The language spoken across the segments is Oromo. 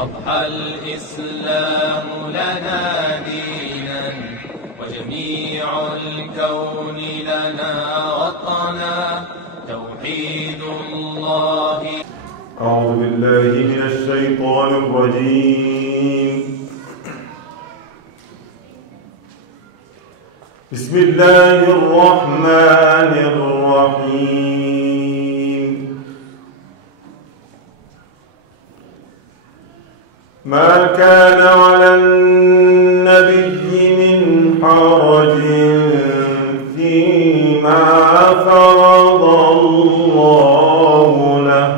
أضحى الإسلام لنا دينا وجميع الكون لنا وطنا توحيد الله. أعوذ بالله من الشيطان الرجيم. بسم الله الرحمن الرحيم. ما كان على النبي من حرج فيما فرض الله له.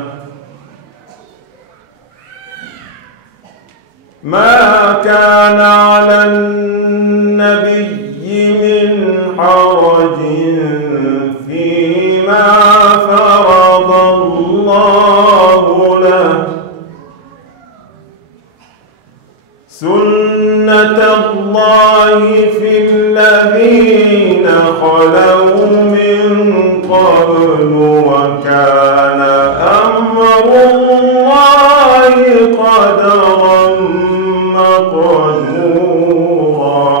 ما كان على النبي من حرج فيما فرض الله له. سنة الله في الذين خلوا من قبل وكان أمر الله قدرا مقدورا.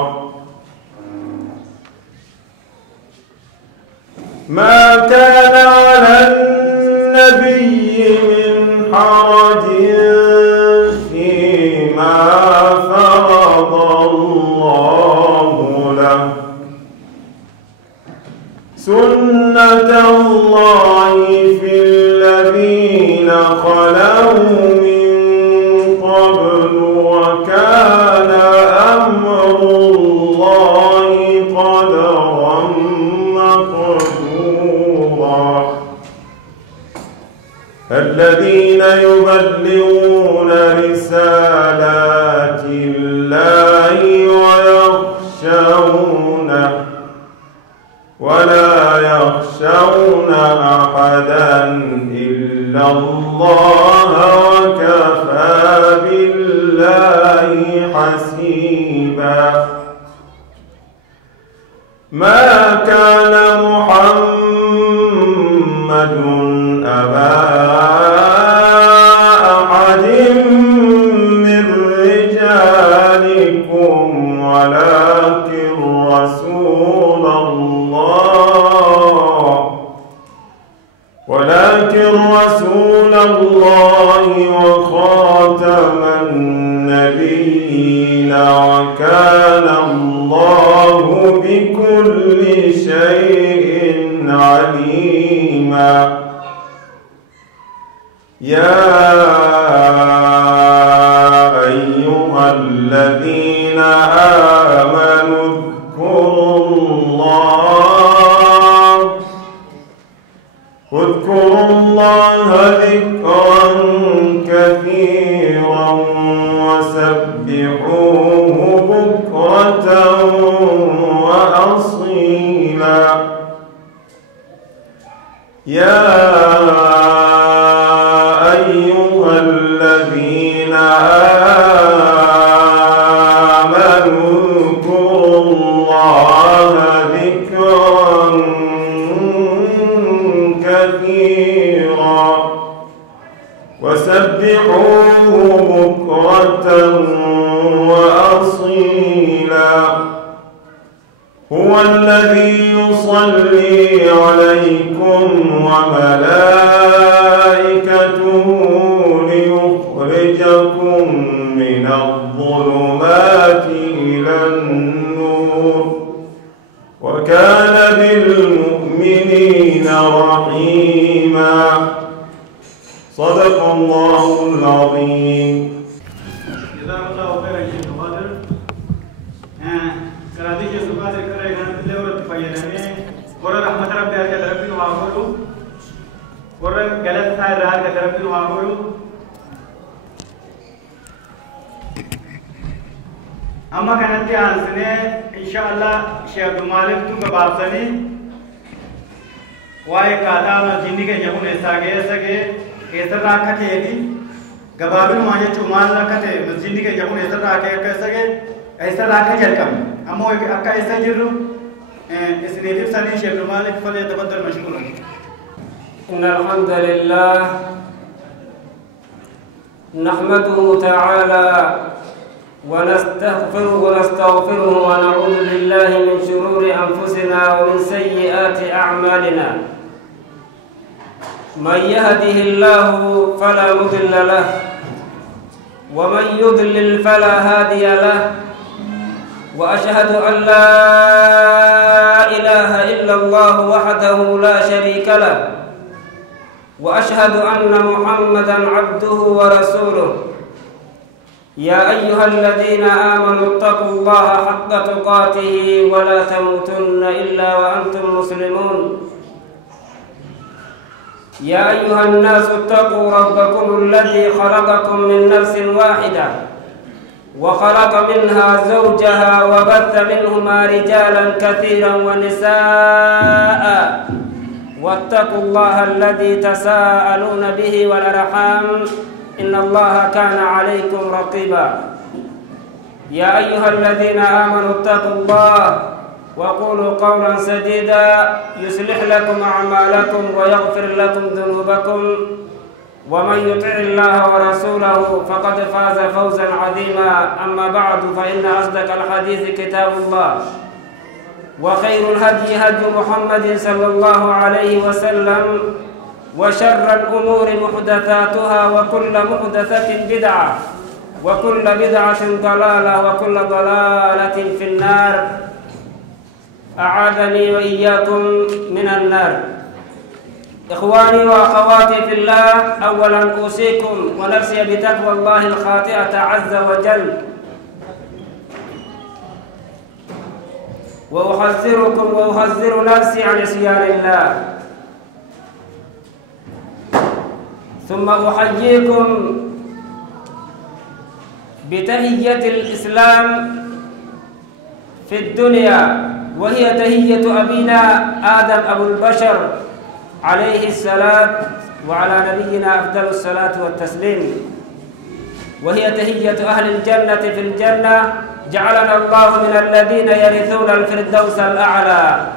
ما كان على النبي من حرج فيما فرض الله له. سنة الله في الذين خلوا من قبل وكان أمر الله قدرا مقدورا. الذين يبلغون رسالات الله ويخشونه ولا يخشون أحدا إلا الله وكفى بالله حسيبا. ما كان محمد أبا أحد من رجالكم ولكن رسول الله وخاتم النبيين وكان الله بكل شيء عليما. يا أيها الذين آمنوا اذكروا الله ذكرا كثيرا وسبحوه بكرة وأصيلا. يا أيها الذين آمنوا اذكروا الله ذكرا كثيرا وسبحوه بكرة وأصيلا. هو الذي يصلي عليكم وملائكته ليخرجكم من الظلمات إلى النور وكان بالمؤمنين رحيما. صدق الله العظيم. جزاك الله خيرا شيخ قادر. كرادي شيخ قادر كرينا تلورت فينامي ورا رحمة ربي هذا ربي نوافلو ورا جلت سائر هذا ربي نوافلو. أما كانت عن إن شاء الله شيخ عبد المالك تو كبارسني واي كاتا مجني के जब उन्हें सगे ऐसा रखा थे यदि गबाबिन माजे चुमाल रखा थे मस्जिद के जब उन्हें ऐसा रखे कैसा के ऐसा रखा जलकम हम वो अक्का ऐसा जिरु इस नेटिव सानी शेख अब्दुल मालिक फले तबद्दल मशगूल. إن الحمد لله نحمده تعالى ونستغفره ونعوذ بالله من شرور أنفسنا ومن سيئات أعمالنا من يهده الله فلا مضل له ومن يضلل فلا هادي له وأشهد أن لا إله إلا الله وحده لا شريك له وأشهد أن محمدًا عبده ورسوله يا أيها الذين آمنوا اتقوا الله حق تقاته ولا تموتن إلا وأنتم مسلمون يا أيها الناس اتقوا ربكم الذي خلقكم من نفس واحدة وخلق منها زوجها وبث منهما رجالا كثيرا ونساء واتقوا الله الذي تساءلون به والأرحام إن الله كان عليكم رقيبا يا أيها الذين آمنوا اتقوا الله وقولوا قولا سديدا يصلح لكم أعمالكم ويغفر لكم ذنوبكم ومن يطع الله ورسوله فقد فاز فوزا عظيما أما بعد فإن أصدق الحديث كتاب الله وخير الهدي هدي محمد صلى الله عليه وسلم وشر الأمور محدثاتها وكل محدثة بدعة وكل بدعة ضلالة وكل ضلالة في النار أعاذني وإياكم من النار إخواني وأخواتي في الله أولا أوصيكم ونفسي بتقوى الله الخاطئة عز وجل وأحذر نفسي عن عصيان الله ثم أحييكم بتحية الإسلام في الدنيا وهي تحية أبينا آدم أبو البشر عليه السلام وعلى نبينا أفضل الصلاة والتسليم وهي تحية أهل الجنة في الجنة جعلنا الله من الذين يرثون الفردوس الأعلى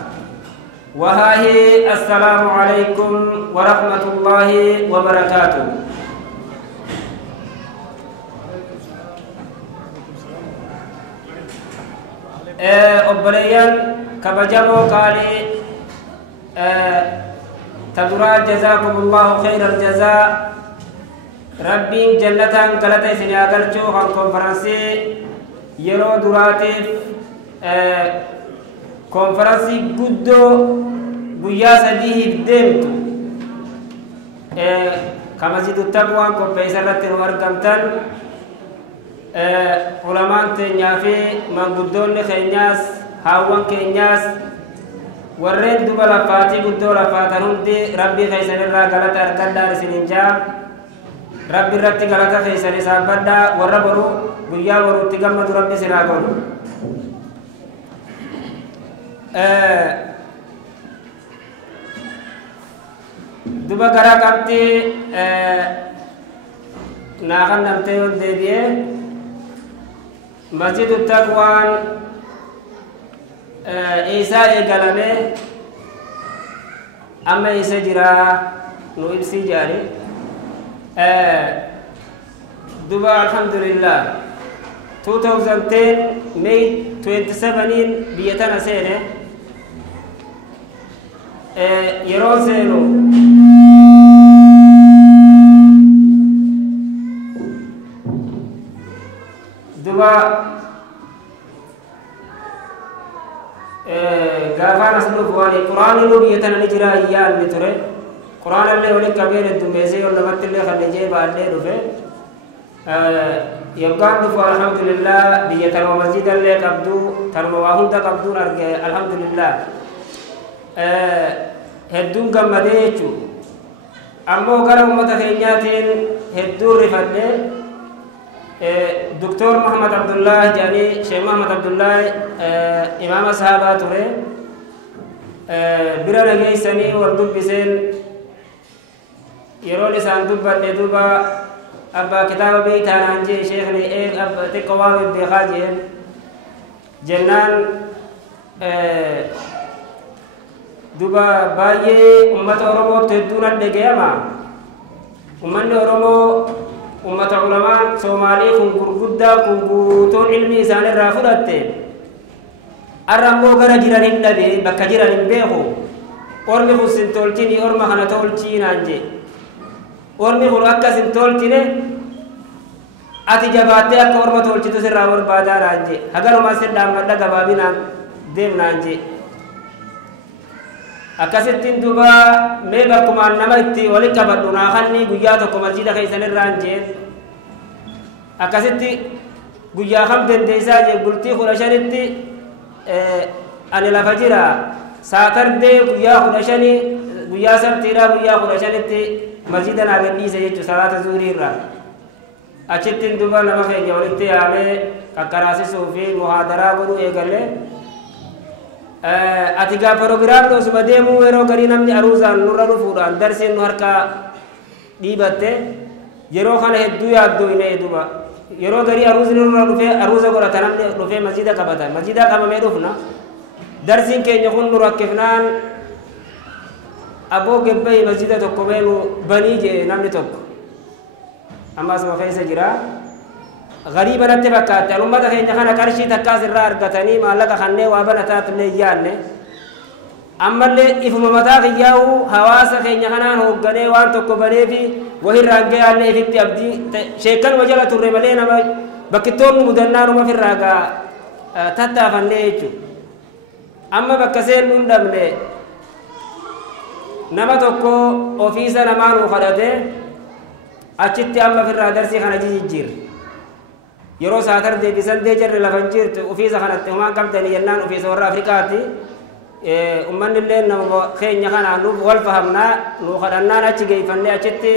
وهاهي السلام عليكم ورحمة الله وبركاته أبريان كبجمو قالي تدرى جزاكم الله خير الجزاء ربي جنة قلتي سنياغرچو عن كونفرنسي يرو دراتيف كونفرنسي قدو قيا سديه بدمت كمزيد التقوى كوبيسرة ورقمتن علماء تنيافي من قدون خينياس هاوان كينياس ورين دوبا لفاتي قدو لفاتن هندي ربي خيسن الرا غلطة أركدار سننجا ربي رتي غلطة خيسن سابدا وربرو قيا ورو تقمد ربي سناقون دوبا غرا قبتي ناخن نمتي ودبيه مسجد التقوى إيساء قلمه أما إيساء جرا نو إبسي جاري دوبا الحمد لله 2010 May 27 بيتنا سنة يرون سينو دوبا غافانا سنوف واني قرآن لو بيتنا نجرا إيان نتره قرآن اللي ولي كبير الدميزي ونمت اللي خلي جيبا اللي رفه يبقى دفو الحمد لله بيتنا ومسجد اللي قبدو تنمو واهن دا قبدو نرجع الحمد لله هدون قمديچو أمو قرأ أمتا خينياتين هدون رفده دكتور محمد عبد الله جاني شيخ محمد عبد الله إمام الصحابة توري برا لغي سني وردوب بسين يرون لسان دوبا أبا كتاب بيتان عنجي شيخني إيه أبا تقوام بخاجين جنان دوبا باي أمة أورومو تدونا دقياما أمة أورومو أمة علماء سومالي كن قرقودا كن قوتون علمي إسان الرافضة الرمو غرا جيران النبي بكا جيران البيخو أرمي خو سنتولتيني أرمي خانا تولتين أنجي أرمي خو أكا سنتولتيني أتي جباتي أكا أرمي تولتيتو سر راور بادار أنجي هغارو ما سر دام مدى غبابينا ديمنا أنجي أكاسيتين دوبا ميبا كمان نما إتي ولي كبادونا خاني قياتو كمسجد خيسان الرانجي أكاسيتي قيا خم دنديسا جي قلتي خرشانيتي أنا لفجرا ساتر دي قيا خرشاني قيا سبتيرا قيا خرشانيتي مسجدنا غني سيجو صلاة زوري را أشتين دوبا نما خيجي ولتي عامي كاكراسي صوفي محاضرة قدو إيقالي أتيجا program تو سبديمو ويرو كري نمني أروزان نورا رفوران درسين نهاركا ديبته يرو خانة هدو يادو إنه يدوبا يرو كري أروز نورا رفه أروزا كورا تنامني رفه مسجدا كبتا مسجدا كما ميروفنا درسين كي نكون نورا كفنان أبو جبهي مسجدا تكملو بني جي نمني توك أما اسمه خيسة جرا غريبا نتفكات الأمة خيني خانا كرشي تكاسر را أرغتاني ما لك خاني وابنا تاتني ياني أما اللي إفما متا خياو حواسا خيني خانا هوغاني وان توكو بني في وهي رانجي اللي إفتي أبدي شيكال وجالة توري ملينا بكتون مدنان وما في الراقا تتا فنيجو أما بكسين نندمني نما توكو أوفيسا نمانو خدته أچتي أما في الرادرسي خانا جيجير yeroo saatar deebisan deejarre lafan jirtu ofiisa kanatti homaan qabdanii jennaan ofiisa warra Afrikaati ummanni illee nama keenya kana nuuf wal fahamnaa nuu kadhannaan achi geeffannee achitti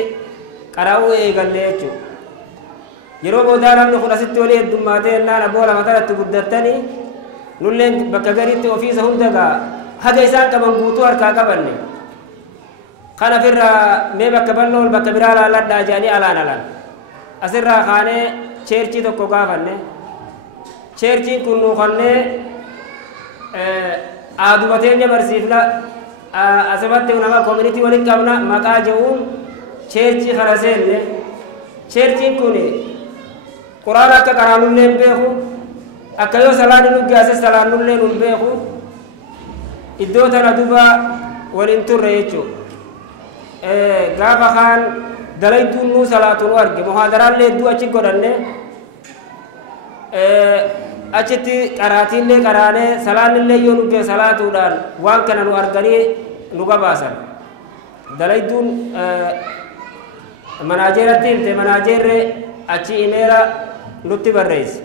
qaraa'uu eegallee jechuudha yeroo boodaa namni kun asitti walii heddummaatee jennaan abboo lama kanatti guddattanii nulleen bakka gariitti ofiisa hundagaa haga isaan qaban guutuu harkaa qabanne kana firraa mee bakka bal'oo bakka biraa laalladhaa jedhanii alaan asirraa kaanee cheerchi tokko gaafanne cheerchiin kun nuu kannee aaduma teenya barsiifna asumatti nama community waliin qabna maqaa je'uun cheerchi kana seenne cheerchiin kun quraana akka qaraanullee hin beeku akka yoo salaanni nu gaase salaannullee nu hin beeku iddoo tana duba waliin turre jechuudha gaafa kaan dalaytuun nuu salaatuun arge muhaadaraallee hedduu achi godhanne achitti qaraatiillee qaraanee salaannillee yoo nuggee salaatuudhaan waan kana nu arganii nu gabaasan dalaytuun manaajeeratti himte manaajeerre achi imeela nutti barreesse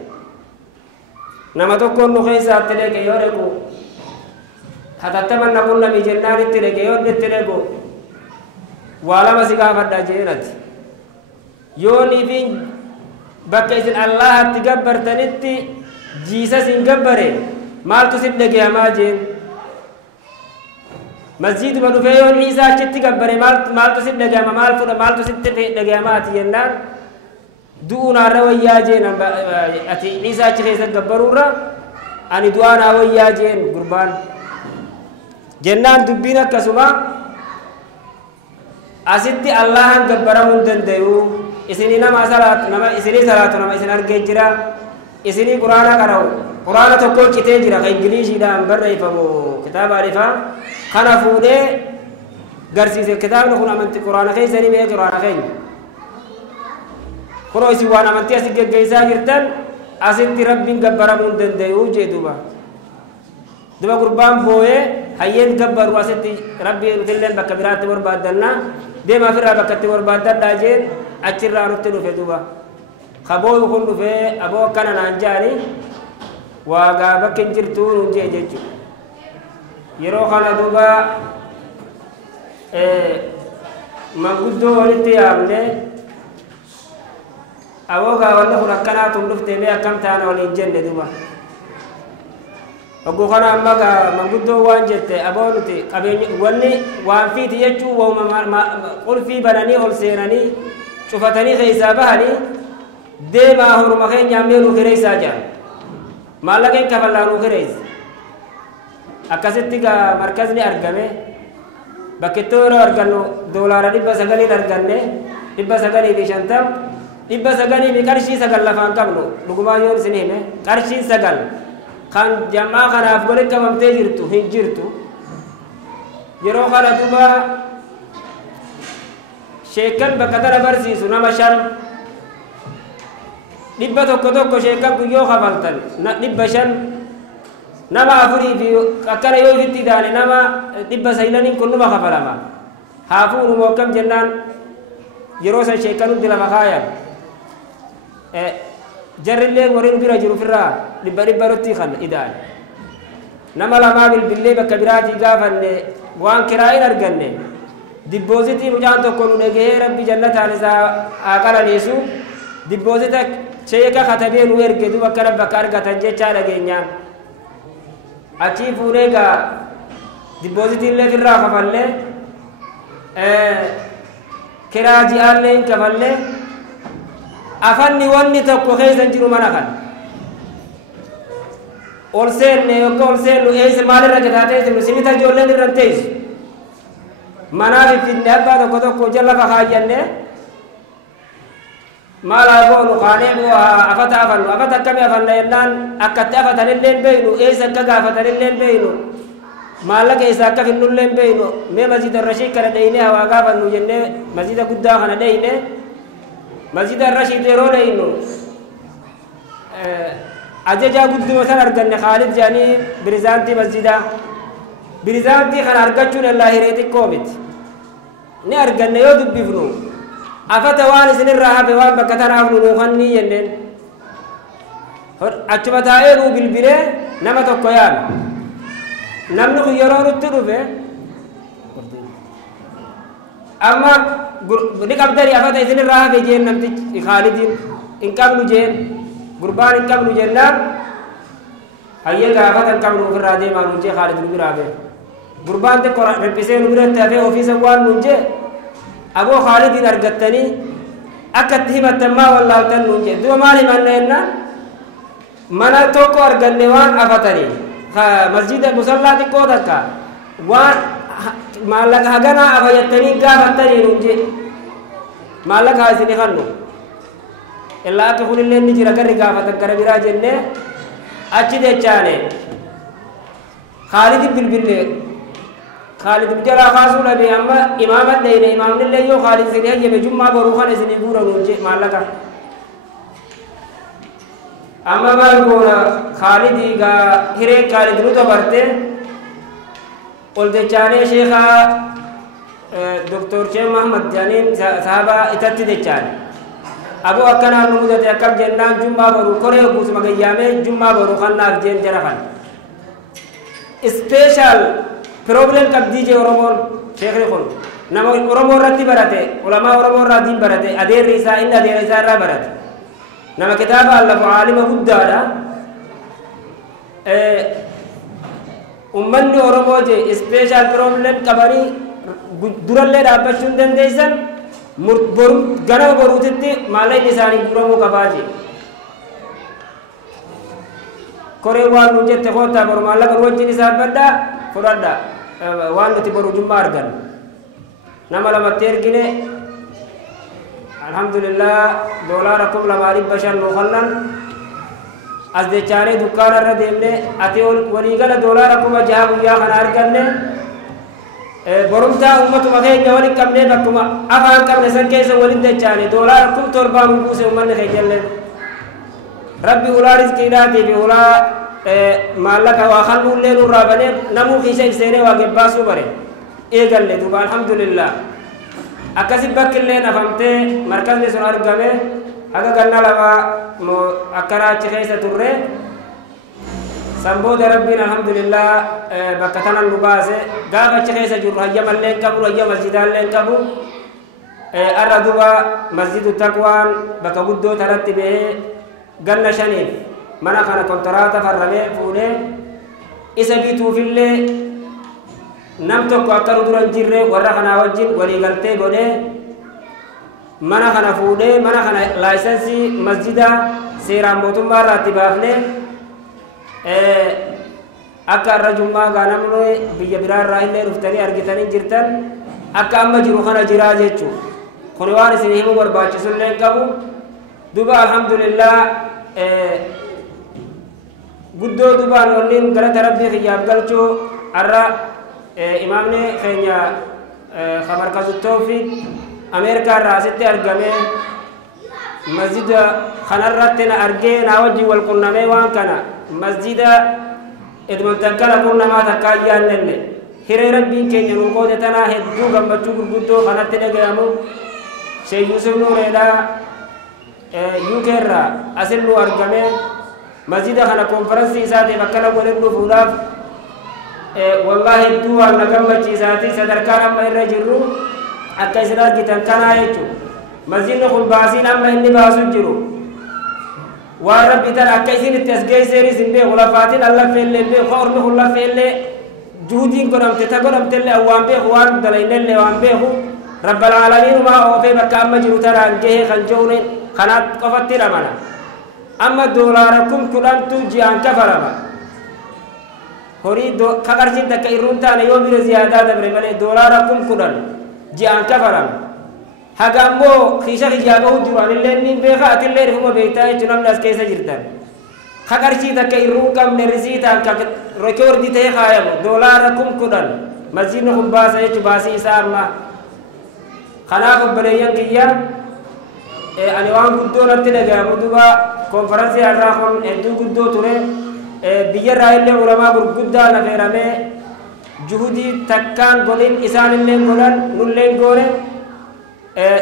nama tokkoon nu keessaatti dhaqe yoo dhaqu hatattaman na qunnamii jennaanitti dhaqe yoo itti dhaqu waa lama si gaafadha jeenati yoon ifin bakka isin allahatti gabbartanitti jiisas hin gabbare maaltu sit dhagayamaa jeen masjiduma dhufee yoon ciisaa achitti gabbare maaltu sit dhagayama maal fudha maaltu sitti dhagayamaati jennaan du'uunaarra wayyaa jeen ati ciisaa achi keessa gabbaruurra ani du'aanaa wayyaa jeen gurbaan jennaan dubbiin akkasuma asitti allahan gabbaramuu dandayu isini nama salaatu nama isini salaatu nama isin argee jira isini quraana qara'u quraana tokko citee jira ka ingiliishiidhaan barreeffamu kitaaba alifaa kana fuudhee garsiise kitaabni kun amantii quraana keessanii mee quraana keenya kunoo isin waan amantii asi geggeessaa jirtan asitti rabbiin gabbaramuu dandayu jee duba gurbaan booyee hayyeen gabbaru asitti rabbii nutilleen bakka biraatti barbaadanna deemaa firraa bakkatti barbaadadhaa jeen achirraa nutti dhufe duba kabooyu kun dhufee aboo akkana naan jaani waagaa bakki hin jirtuu nun jee jechuudha yeroo kana duba manguddoo walitti yaamne aboo gaawanni kun akkanaatun dhufte mee akkam taana waliin jenne duba Ogu kana amma manguddoo waan jette aboo nuti qabeenyi wanni waan fiiti jechuu wauma qulfii bananii ol seenanii cufatanii keessaa bahanii deemaa horuma keenya ammee nu kireessaa jira maallaqeen kafallaa nu kireessa akkasitti markazni argame bakkettoo yeroo argannu doolaara 900 arganne 950 dhibba sagalii fi qarshii sagal lafaan qabnu dhugumaa yoon isin hime qarshii sagal kan jamaa kanaaf godhe qabamtee jirtu hin jirtu yeroo kana duba sheekan bakka tana barsiisu nama shan dhibba tokko sheekan kun yoo kafaltan dhibba shan nama afurii fi akkana yoo ifitti daane nama dhibba saylaniin kun numa kafalama haafuu numoo akkam jennaan yeroo san sheekanutti lafa kaayan jarrillee warreen bira jiru firraa dhibba rotti kan idaan nama lamaa bilbillee bakka biraatii gaafanne waan kiraa'in arganne dibboozitii mucaan tokko nu dhagahee rabbi jannataan isaa haa qananiisu dibboozita sheeka katabee nu erge duba akkana bakka argatan jechaa dhageenyaan achii fuunee gaa dibboozitiillee firraa kafallee kiraa ji'aallee hin kafallee afanni wanni tokko keessa jiru mana kan ol seenne yookaan ol seennu eessa maalirra gataatee jiru simita ijoolleen irra teessu manaaf ittiin abbaa tokko jala fakaayyannee maal haa goonu kaanee afata afannu afata akkamii afanna jennaan akkatti afatanillee beeynu eessa akka gaafatanillee beeynu maallaqa isaa akka finnullee beeynu mee masjida Rashiid kana dheyne hawaa gaafannu jennee masjida guddaa kana dheyne masjida Rashiid yeroo dheynu ajajaa gudduma san arganne Khaalid jedhanii birizaantii masjidaa birizaantii kana argachuun illaa hiree xiqqoo miti ni arganne yoo dubbifnu afata waan isinirraa hafe waan bakka tanaaf nu nuuqannii jenneen achuma taa'ee nuu bilbilee nama tokko yaame namni kun yeroo nutti dhufe amma ni qabdanii afata isinirraa hafe jeen namtichi Khaalidiin hin qabnu jeen gurbaan hin qabnu jennaan hayyee gaafata hin qabnu ofirraa deemaa nuun jee Khaalid nu biraa bee gurbaan xiqqo riphisee nu biratti hafee ofiisa waan nuun jee aboo Khaalidiin argattanii akka itti himattan maa wallaaltan nuun jee duba maal himanna jennaan mana tokko arganne waan afatanii masjida musallaa xiqqoo takka waan maallaqa haganaa afayyattanii gaafattanii nuun jee maallaqa isini kannu illaa akka kunillee ni jira garri gaafatan gara biraa jennee achi dechaane Khaalidin bilbille Khaalid jalaa kaasuu dhabe amma imaama dheyne imaamnillee yoo Khaalid isinii hayyame jummaa boruu kana isinii guura nuun jee maallaqa amma maal goona Khaalidii gaa hiree Khaalid nu dabarte ol dechaanee sheekaa Dr. Sheekh Muhammad jedhaniin sahabaa itatti dechaane aboo akkanaan nu mudate akkam jennaan jummaa boruu koree guutuma gayyaamee jummaa boruu kannaaf jeen jara kan special problem qabdii jee Oromoon sheekni kun nama Oromoo irratti barate ulamaa Oromoo irraa diin barate adeerri isaa inni adeera isaa irraa barate nama kitaaba allafu aalima guddaadha ummanni Oromoo jee special problem qabanii durallee dhaabbachuu hin dandeessan ganama boruutitti maallaqni isaanii guuramuu qabaa jee koree waan nu jette koottaa boru maallaqa nu wajjin isaan baddaa fudhadha waan nuti boru jummaa argan nama lamatti ergine alhamdulillah doolaara 2,500 nuu kannan as dechaanee dukkaana irra deemne ati waliigala doolaara 6,000 guyyaa kana arganne borumtaa ummatuma keenya walin qabnee bakkuma afaan qabne san keessa walin dechaane doolaara 7,000 nu buuse ummanni keenyallee rabbi ulaa rizqiidhaatii fi ulaa maallaqa waa kannullee nurraa banee namuu kiisa ibseenee waa gebbaasuu bare eegalle duuba alhamdulillah akkasi bakkillee nafamtee markazni sun argame haga ganna lama akkana achi keessa turre sanbooda rabbiin alhamdulillah bakka tanan nu baase gaafa achi keessa jirru hayyamallee hin qabnu hayya masjidaallee hin qabu arra duba masjidu taqwaan bakka guddoo taratti bahee ganna 5 mana kana kontaraata farramee fuudhee isa bituufillee nam tokko akka nu dura jirre warra kanaa wajjin waliigaltee godhee mana kana fuudhee mana kana laayisensii masjida seeraan mootummaa irraa itti baafnee akka irra jummaa gaa namni biyya biraa irraa illee dhuftanii argitanii jirtan akka amma jiru kana jiraa jechuu kun waan isin himuu barbaachisullee hin qabu دوبا الحمد لله قدو دوبا نولين قلت ربي خياب قلتو الرا إمامني خينيا خمركز التوفيق أمريكا راسيتي أرقامي مسجد خنرتنا أرقين أوجي والقنامي وان كان مسجد إدمان تنكلا كنا ما تكايان للي هيري ربين كي نقود تنا هدو غمبتو قدو خنرتنا قيامو شيء يوسف نوريدا يوكيرا أسلو أرقامي مسجد خنا كونفرنسي ساتي بكلا ولدو فولاف والله هدو أنا غمبتي ساتي صدركانا ما يرجرو أكا إسرار كتن كنا يجو مسجد نقول باسين أما إني باسو جرو وربي ترى أكا إسين التسجيل سيري سنبه غلفاتين الله في اللي بيه خورمه الله في اللي جهودين قرم تتقرم تلي أوان بيه وان دلين اللي وان بيه رب العالمين ما أوفي بكا أما جرو ترى أنجيه خنجونين خنات قفت رمنا أما دولاركم كلانتو جيان كفرما هوري كغرجين تكا إرونتان يوم زيادة دبري ملي دولاركم كلان جيان كفرما هاغامو خيشا خيابو جوان اللين بيخات اللين هم بيتاي جنام ناس كيسا جرتان خغرجي تكا إرون كم نرسيتا ركور دي تي خايم دولاركم كلان مسجدكم باسا يجو باسي إسامنا خلاف بليان كيا أنا وان قدو نبتنا جامو دوبا كونفرنسي الراخون هدو قدو توري بيجر رايل علماء برقدا نفيرامي جهودي تكان قولين إسان اللين قولان نولين قولين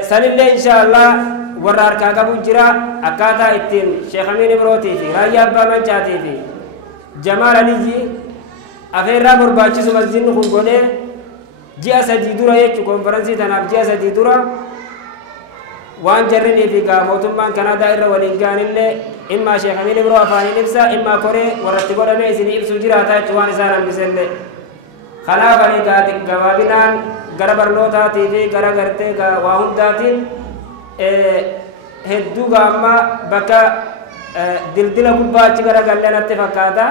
سن اللين إن شاء الله ورار كاكابو جرا أكاتا اتين شيخ أمين بروتي في رايا أبا من جاتي في جمال علي أفيرا برباچي سمسجن خون قولين جيا سجي دورا يچو كونفرنسي تناب جيا سجي دورا وان جرني في قاموتم بان كندا إرى ولينكان اللي إما شيخ أمين برو أفاني نفسا إما كوري ورتبو رمي إسني إبسو جراتا جوان إسانا بسنة خلافني قاتك قوابنان غربر لوتاتي في غرغرتي واهنداتين هدو قاما بكا دلدل قباتي غرغلنا اتفاقاتا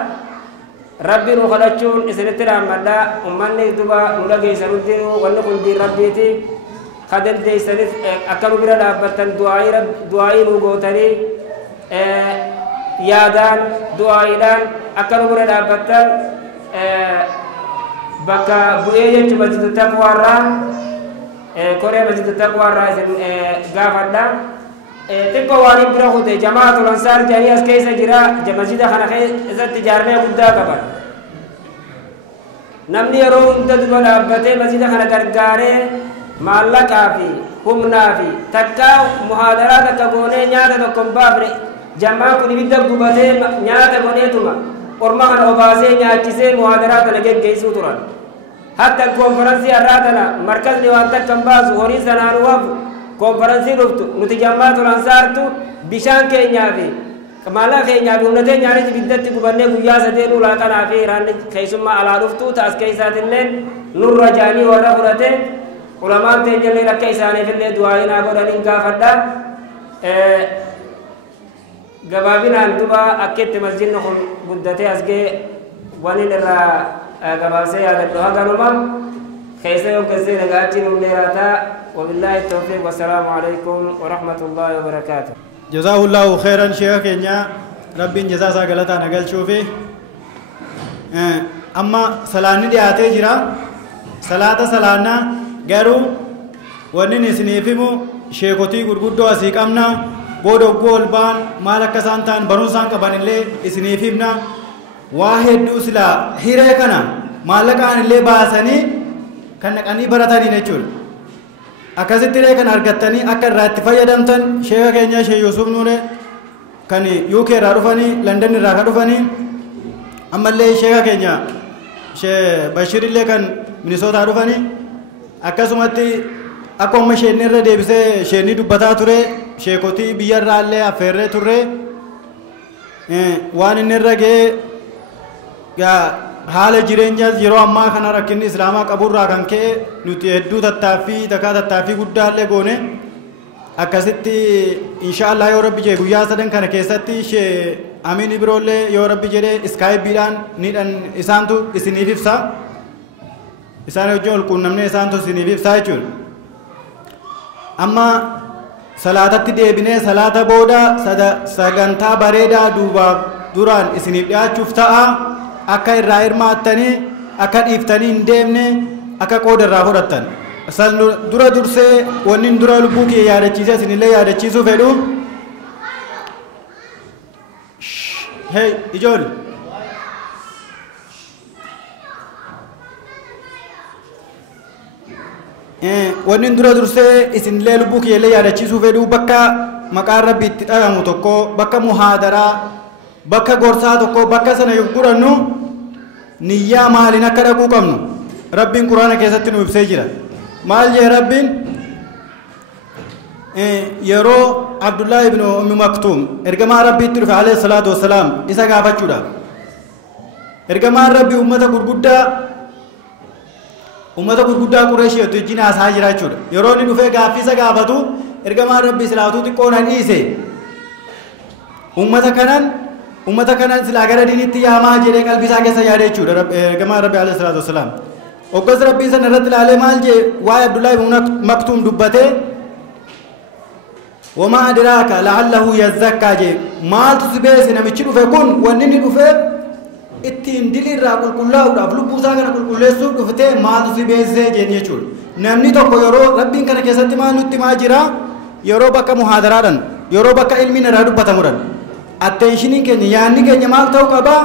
ربي نخلچون إسنتنا مدى أماني دوبا نلقي سنودين ونقل دي ربيتي خدم دي سنف أكلوا بنا لابتن دعائي نوغوتني يادان دعائيدان أكلوا بنا لابتن بكا بوئية مسجد التقوى الرا كوريا مسجد التقوى الرا غافدا تبقى واني برهوت جماعة الأنصار جانياس كيسا جرا مسجد خنخي إذا تجارنا قدا كبر نمني يرون تدبا لابتن مسجد خنقرقاري maallaqaa fi humnaa fi takka muhaadaraa takka goonee nyaata tokko baafne jamaa kun ibidda gubatee nyaata godheetuma orma kana obaasee nyaachisee muhaadaraa tana geggeessuu turan hatta konferansii har'aa tana markazni waan takka baasu horii sanaan wafu konferansii dhuftu nuti jamaa turan saartu bishaan keenyaa fi maallaqa keenyaa fi humna keenyaanis ibiddatti gubannee guyyaa sadeen ulaaqanaa fi iraanni keessummaa alaa dhuftu taas keessaatilleen nurra jaanii warra fudhatee علماء تجلي لك إساني في اللي دعائنا قدرين كافدا قبابنا انتبا أكيد مسجد نخل بدتي أسجي وانين الرا قبابسي هذا الدعاء قانوما خيسا يوم كسي نقاتين ونراتا وبالله التوفيق والسلام عليكم ورحمة الله وبركاته جزاه الله خيرا شيخ كينيا ربي جزاه ساقلتا نقل شوفي أما سلاني دي آتي جرا سلانا garuu wanni isiniifimu sheekotii gurguddoo asii qabna booda oggoo ol baan maal akka isaan ta'an barumsaan qaban illee isiniifimna waa hedduu silaa hiree kana maallaqaan illee baasanii kan naqanii baratanii jechuudha akkasitti hiree kana argattanii akka irraa itti fayyadamtan sheeka keenya shee Yuusuf Nuure kan UK irraa dhufanii London irraa kan dhufanii ammallee sheeka keenya shee Bashir illee kan Minnesota dhufanii akkasumatti akkuma sheenni irra deebisee sheenni dubbataa ture sheekotii biyyarraa illee affeerree turre waan inni irra ga'ee haala jireenyaas yeroo ammaa kana rakkinni islaamaa qaburraa kan ka'e nuti hedduu tattaaffii guddaa illee goone akkasitti inshaallah yoo rabbi jedhe guyyaa sadan kana keessatti shee Amin biroollee yoo rabbi jedhe iskaayibiidhaan nidhan isaantu isiniif ibsa isaan wajjin ol quunnamnee isaantu isiniif ibsaa jechuudha amma salaatatti deebinee salaata booda sagantaa bareedaa duraan isiniif dhiyaachuuf ta'a akka irraa hirmaattanii akka dhiiftanii hin deemne akka qooda irraa fudhattan dura dursee wanni dura lubbuu kee yaadachiisee isinillee yaadachiisuu fedhu hey ijoollee wanni dura dursee isinillee lubbuu keellee yaadachiisuu fedhu bakka maqaan rabbi itti dhagamu tokko bakka muhaadaraa bakka gorsaa tokko bakka sana yoo gurannu niyyaa maaliin akka dhaquu qabnu rabbiin quraana keessatti nu ibsee jira maal jee rabbiin yeroo Abdullah ibn Ummi Maktum ergamaa rabbiitti dhufe alayhi salaatu wassalaam isa gaafachuudhaaf ergamaan rabbii ummata gurguddaa Qureeshii wajjin haasaa jira jechuudha yeroo inni dhufee gaaffii isa gaafatu ergamaan rabbii silaatuu xiqqoon dhiise ummata kanan silaa gara diinitti yaamaa jedhee qalbii isaa keessa yaade jechuudha ergamaan rabbii alayhi salaatu wassalaam oggas rabbii sana irratti ilaalee maal jee waa'ee Abdullah ibn Maktum dubbatee wama adraaka la'allahu yazakkaa jee maaltu si beese namichi dhufe kun wanni inni dhufeef ittiin dilirraa qulqullaa'uudhaaf lubbuu isaa kana qulqulleessuuf dhuftee maaltu si beesee jeen jechuudha namni tokko yeroo rabbiin kana keessatti maal nutti maa jira yeroo bakka muhaadaraadhaan yeroo bakka ilmiin irraa dubbatamuudhaan attenshiniin keenya yaanni keenya maal ta'uu qaba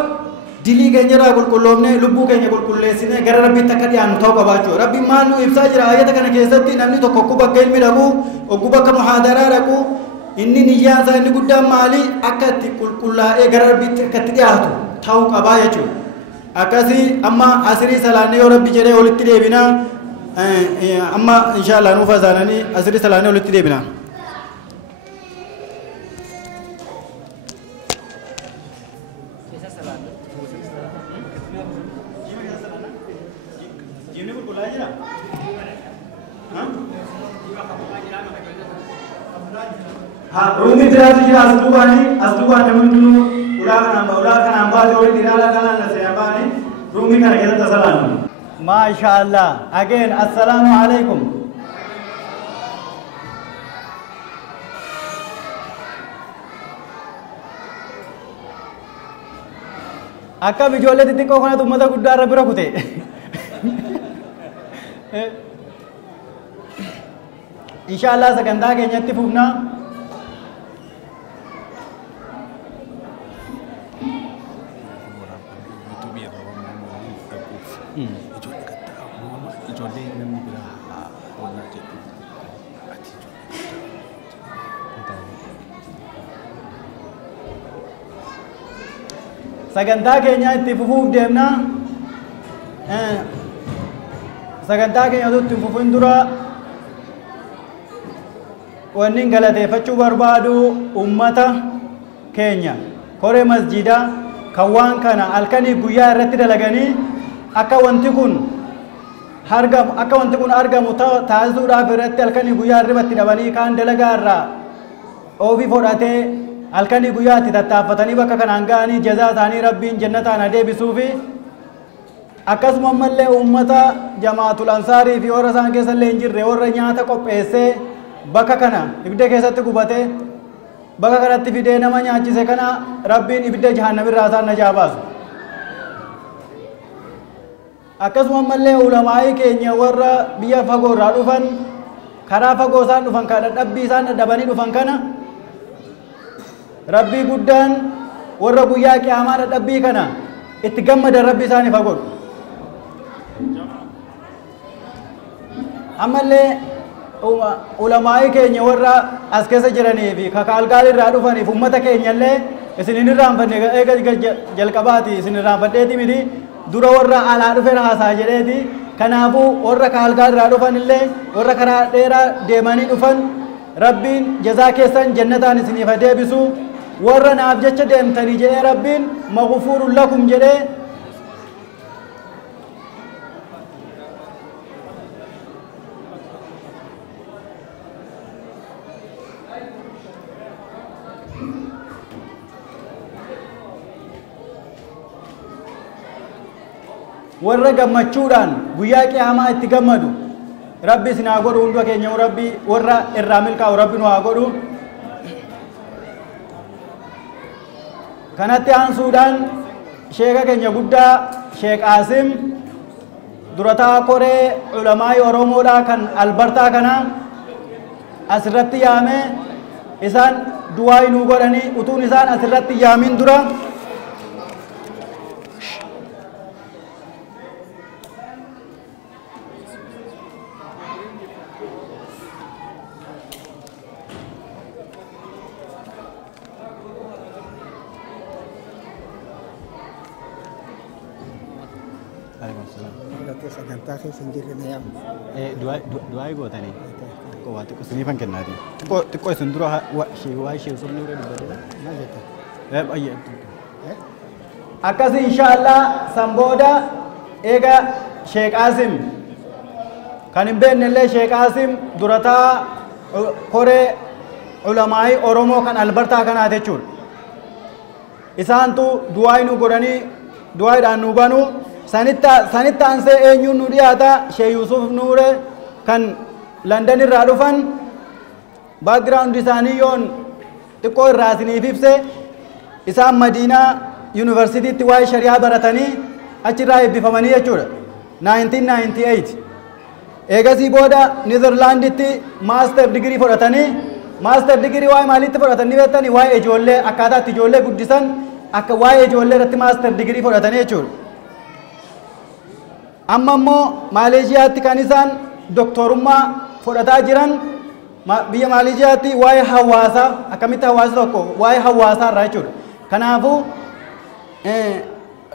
dilii keenya irraa qulqulloofne lubbuu keenya qulqulleessine gara rabbiitti akka dhiyaannu ta'uu qaba jechuudha rabbiin maal nu ibsaa jira ayata kana keessatti namni tokko ogguu bakka ilmi dhaqu ogguu bakka muhaadaraa dhaqu inni niyyaan isaa inni guddaan maali akka itti qulqullaa'ee gara rabbiitti akka itti dhiyaatu ta'uu qabaa jechuudha akkasii amma asirii salaannee yoo rabbi jedhee walitti deebina amma inshallah nuuf azaananii asirii salaannee walitti deebina Rumi tiraatu jira asdubaani hundinuu ulaa kanaan baatee walitti ilaalaa kanaan na seeyabaani rumi kana keessatti asalaanu. Maasha Allah. Again, assalamu alaikum. Akka ijoollee xixiqqoo kanatu uummata guddaa irra bira kute. Inshallah sagantaa keenyatti fufnaa. Sagantaa keenya itti fufuuf deemna. Sagantaa keenya itti fufuun dura wanni galateeffachuu barbaadu ummata keenya koree masjiida kan waan kana halkanii guyyaa irratti dalaganii akka wanti kun argamu taasisuudhaaf irratti halkanii guyyaa irratti dhabanii kaan dalagaa irraa ofii fudhatee halkanii guyyaa itti tattaaffatanii bakka kanaan ga'anii jazaa isaanii rabbiin jannataan adeebisuufi akkasuma ammallee ummata jamaatul ansaarii fi warra isaan keessa illee hin jirre warra nyaata qopheessee bakka kana ibidda keessatti gubatee bakka kanatti fidee nama nyaachise kana rabbiin ibidda jahannamirraa isaan najaa baasu. Akkasuma ammallee ulamaa'ii keenya warra biyya fagoo irraa dhufan karaa fagoo isaan dhufan kan dadhabbii isaan dadhabanii dhufan kana rabbii guddaan warra guyyaa qiyaamaa dadhabbii kana itti gammadan rabbi isaanii fagoodhu. Ammallee ulamaa'ii keenya warra as keessa jiranii fi kakaalgaal irraa dhufaniif ummata keenyallee isin hin irraanfanne eega jalqabaati isin irraanfadheeti miti dura warra alaa dhufeen haasaa jedheeti kanaafuu warra kakaalgaal irraa dhufanillee warra karaa dheeraa deemanii dhufan rabbiin jazaa keessan jannataan isiniif adeebisu warra naaf jecha deemtanii jedhee rabbiin maghfuurun lakum jedhee warra gammachuudhaan guyyaa qiyaamaa itti gammadu ربي سناغورو هندو كينيا ربي ورا الرامل كا ربي نواغورو كانت عن سودان شيخ كينيا غودا شيخ عاصم درتا كوري علماء اورومو دا كان البرتا كان اسرت يامه إسان دعاء نوغراني أتون إسان أسرت يامين درا دعاء قوتني قواتي كسنيفن كنادي تقوي سندرا شيء واي شيء سبني ولا بدلا ما جت أي أكاس إن شاء الله سامبودا إيجا شيخ عاصم كان بين اللي شيخ عاصم درتا كوري علماء أورومو كان ألبرتا كان أتشول إسان تو دعاء نوغراني دعاء دانوبانو سانيتا أنسى إنيو نورياتا شيخ يوسف نوره كان لندن الرادوفان باكراوند ديسانيون تقول راسني فيبسه إسام مدينة يونيفرسيتي تواي شريعة براتاني أشراي بفمانية جور 1998 إيجاسي بودا نيذرلاند تي ماستر ديجري فراتاني ماستر ديجري واي مالي تفراتاني بيتاني واي إجولة أكادا تجولة قديسان أك واي إجولة رت ماستر ديجري فراتاني جور أما مو ماليزيا تكانيسان دكتورما فردا جيران بيا ماليزياتي واي حواسا أكملتا حواسا كو واي حواسا رايچور كنافو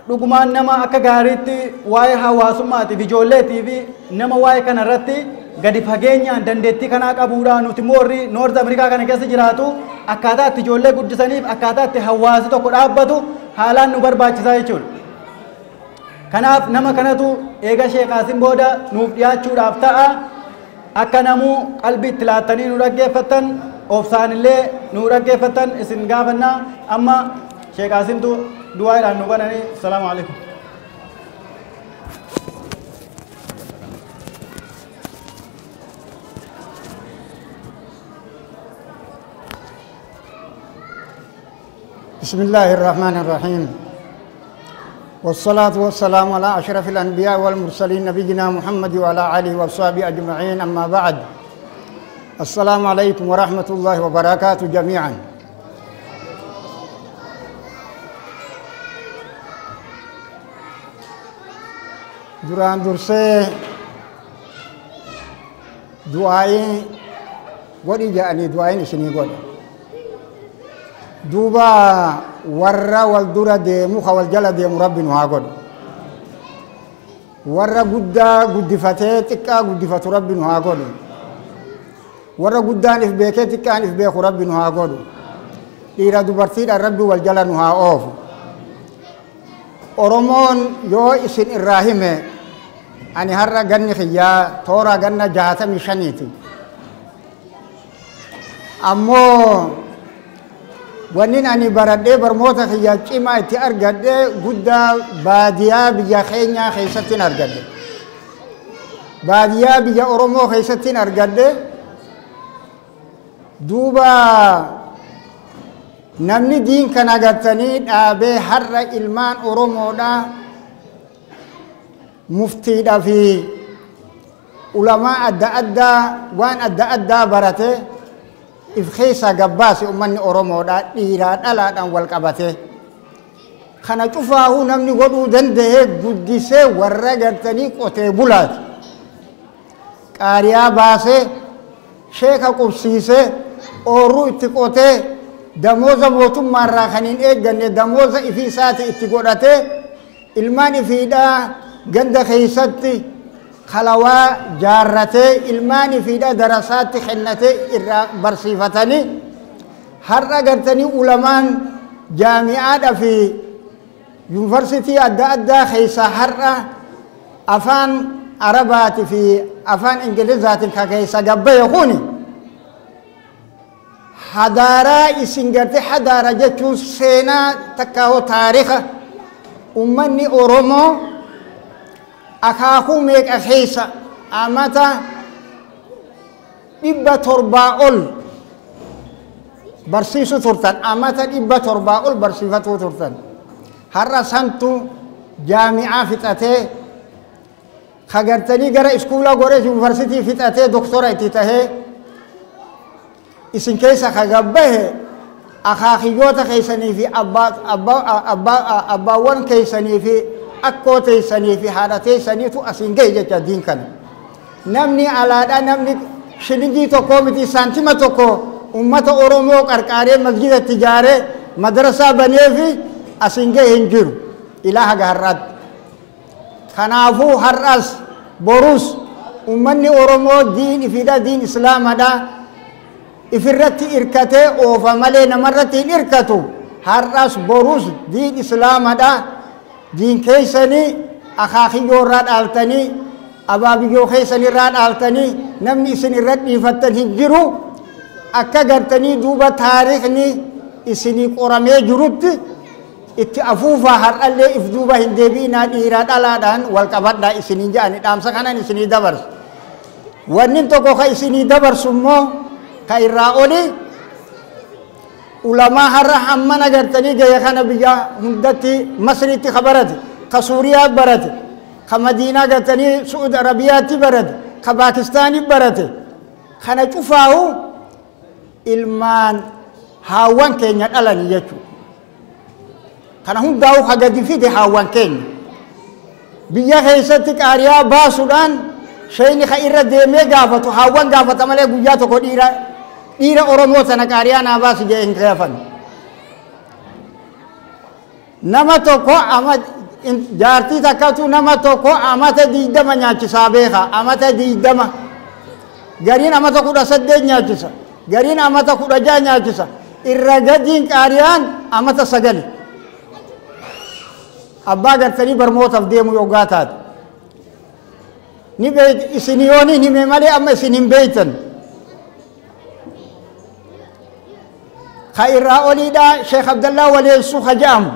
دوغمان نما أكا غاريتي واي حواسوماتي فيجولتي في نما واي كنرتي غادي فاغينيا دندتي كنا كابورا نوتيموري نورث أمريكا كنا كيس جراتو أكادا تجولة قدسانيف أكادا تحواسا تو كرابتو حالا نبر باچسا يچور كناف نما كنتو إيجا شيخ عاصم بودا نوفيا چور أفتاء أكنمو قلبي تلاتني نورجع فتن أوفسان اللي نورجع فتن إسنجابنا أما شيخ عاصم تو دعاء النوباني السلام عليكم بسم الله الرحمن الرحيم والصلاة والسلام على أشرف الأنبياء والمرسلين نبينا محمد وعلى آله وصحبه أجمعين أما بعد السلام عليكم ورحمة الله وبركاته جميعا دران درسي دعائي ودي جاءني دعائي سني قول دوبا ورّا والدرا ديمو خوال جلا ديمو ربي نهاقود ورّا قدا قد فتاتك قد فت ربي نهاقود ورّا قدا نف بيكتك نف بيك ربي نهاقود إيرا دوبرتين الربي والجلا نهاقوف أرمون يو إسن الراهمة أني هرّا غني خيا تورا غنى جهة مشانيتي أمو ونين أني برادة برموتا خيا كيما إتي أرجع غدا باديا بيا خينيا خيستين أرجع باديا بيا أورمو خيستين أرجع دوبا نمني دين كان أجتني أبي حر إلمان أورمو دا مفتي دا في علماء أدى وان أدى برته إفخيسا قباسي أمني أورمو دا إيران ألا دان والقبته خنا شوفاه نمني ودو دنده قدسه ورّجتني قوتي بولات قاريا باسه شيخ قبسيسه أورو اتقوته دموزا موتم مرة خنين إيجاني دموزا إفيساتي اتقوته إلمان إفيدا قند خيستي خلوا جارته إلمان إفيدا دراسات خنته إرّا برصيفتني هرّا قرتني علمان جامعات في يونيفرسيتي أدى خيسا هرّا أفان عربات في أفان إنجليزات كخيسا قبّا يخوني حضارة إسنجرتي حضارة جتشو سينا تكاو تاريخ أمني أورومو أخاكو ميك أخيسا أمتا dhibba torbaa ol barsiisu turtan amata dhibba torbaa ol barsiifatu turtan har'a santu jaami'aa fixatee kagartanii gara iskuula gore yuunivarsiitii fixatee doktora itti tahee isin keessa kagabbahe akaakiyoota keessanii fi abbaawwan keessanii fi akkoo teessanii fi haadha teessaniitu asiin gahe jecha diin kana namni alaadhaa namni shilingii tokko miti saantima tokko ummata oromoo qarqaaree masjidatti ijaaree madrasaa banee fi asiin gahe hin jiru ilaa haga har'aatti kanaafuu har'as borus ummanni oromoo diin ifidha diin islaamadha ifirratti irkatee oofa malee namarratti hin irkatu har'as borus diin islaamadha diin keeysanii akaakiyoo irraa dhaaltanii abaabiyyoo keeysanii irraa dhaaltanii namni isin irratti dhiifattan hin jiru akka gartanii duuba taariikni isinii qoramee jirutti itti afuufaa har'allee if duuba hin deebi'inaa dhiiraa dhalaadhaan wal qabadhaa isinii jedhani dhaamsa kanan isinii dabarsu wannin tokko ka isinii dabarsu immoo ka irraa oli ulamaa har'a hammana gartanii gaya kana biyya hundatti masriitti ka barate ka suuriyaa barate ka madiinaa gartanii su'uud arabiyaatti barate ka paakistaanii barate kana cufaahu ilmaan haawwan keenya dhalani jechuudha kana hundaa'u hagadi fide haawwan keenya biyya keessatti qaariyaa baasuudhaan shayni ka irra deemee gaafatu haawwan gaafata malee guyyaa tokko dhiira oromoo sana qaariyaa naa baasi jee hin keefan nama tokko jaartii takkatu nama tokko amata 20 nyaachisaa beeka amata 20 gariin amata 18 nyaachisa gariin amata 16 nyaachisa irra gadiin qaariyaan amata 9 abbaa gartanii barmootaaf deemu yoggaa taate ni beeyt isin yooniin hime malee amma isin hin beeytan ka irraa oliidha sheekh abdallaa waleessu ka jedhamu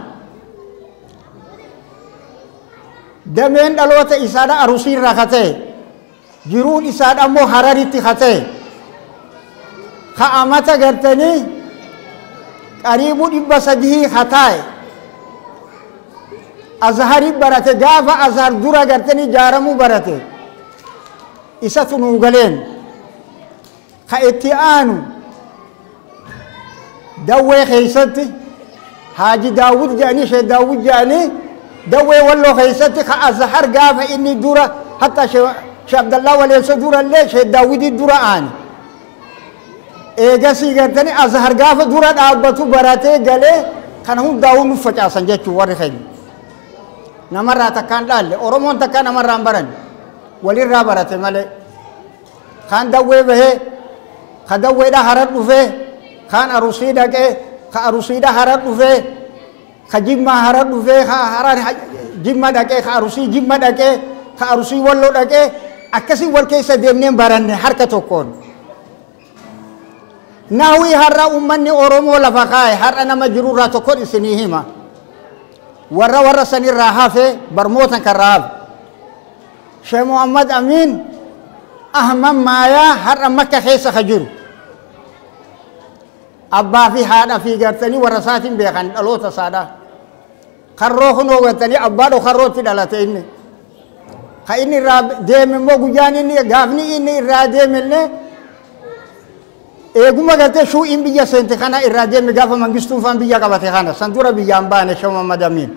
dameen dhaloota isaadha arusiirra ka ta'e jiruun isaadha ammoo hararitti ka ta'e ka amata gartanii qariibu 300 ka taa'e azhari barate gaafa azhar dura gartanii jaaramu barate isa tunuu galeen ka itti aanu dawwee keeysatti haaji daawud jedhanii shee daawud jedhanii dawwee walloo keeysatti ka azhar gaafa inni dura hatta shee abdallaa waleessa dura illee shee daawudii dura aani eegasii gartanii azhar gaafa dura dhaabbatu baratee galee kana hundaa'uu nuuf facaasan jechuu warri keenya namarraa takkaan dhaalle oromoon takkaa namarraa hin baran walirraa barate malee kaan dawwee bahee ka dawweedha harar dhufee kaan arusii dhaqee ka arusiidha harar dhufee ka jimmaa harar dhufee ka harar jimma dhaqee ka arusii jimma dhaqee ka arusii walloo dhaqee akkasii wal keessa deemneen baranne harka tokkoon naawii har'a ummanni oromoo lafa kaa'e har'a nama jirurraa tokkon isinii hima warra sanirraa hafe barmootan karraa hafe sheekh muhammad amiin ahmad maayaa har'a makka keessa ka jiru abbaa fi haadha fi gartanii warra isaatiin beekan dhaloota isaadha karroo kunoo gartanii abbaa dhokarrootti dhalate inni ka inni irraa deeme immoo guyyaan inni gaafni inni irraa deemelle eeguma gartee shuu'iin biyya seente kana irraa deeme gaafa mangistuun faan biyya qabate kana san dura biyyaan baane sheekh muhammad amiin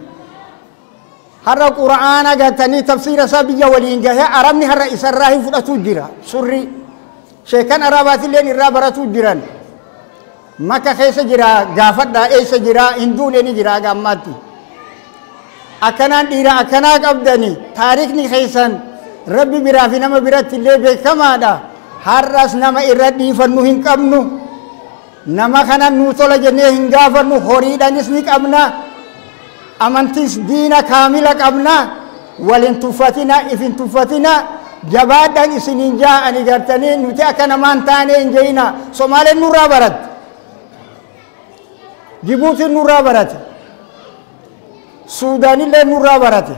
har'a qura'aana gartanii tafsiira isaa biyya waliin gahee arabni har'a isarraa hin fudhatu jira surri sheekan arabaatilleen irraa baratu jiran makka keessa jira gaafadhaa eessa jira hinduulee ni jira gammaatti akkanaan dhiira akkanaa qabdani taariikni keessan rabbi biraa fi nama biratti illee beekamaadha har'as nama irra dhiifannu hin qabnu nama kanan nuu tola jennee hin gaafannu horiidhanis ni qabna amantiis diina kaamila qabna walin tuffatina ifin tuffatina jabaadhaan isiniin jaa'ani gartanii nuti akka namaan taane hin jeyina somaaleen nurraa baratte jibuutiin nurraa barate suudaanillee nurraa barate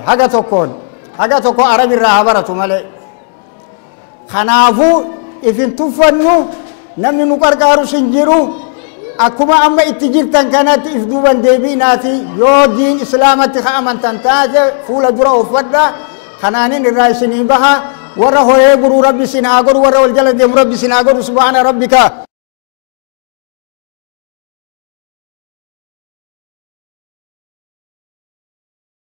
haga tokko arabirraa haa baratu malee kanaafuu ifin tuffannu namni nu qarqaaru sin jiru akkuma amma itti jirtan kanatti if duuban deebiinaati yoo diin islaamatti ka amantan taate fuula dura uffadha kanaanin irraa isinii baha warra hoyee guruu rabbi sin haa godhu warra wal jala deemu rabbi sin haa godhu subhaana rabbika